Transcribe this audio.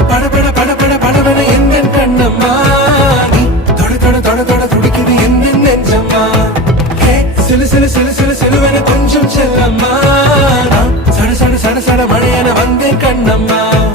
படபட படபட படபட எந்த கண்ணம்மா நீ தொட தொட தொட தொட துடிக்குது எந்த நெஞ்சம்மா சிலு சிலு சிலு சிலு சிலுவென கொஞ்சம் செல்லம்மா சட சட சட சட மழையென வந்தேன் கண்ணம்மா